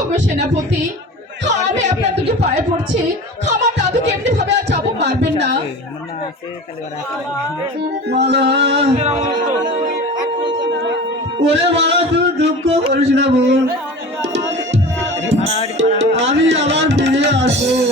ওগো সেনাপতি আমি আপনার দুটো পায়ে পড়ছি। আমার দাদুকে এমনি ভাবে আর চাবুক মারবেন না। ওরে মারা তুই দুঃখ করিস না বোন। আমি আবার ফিরে আসব।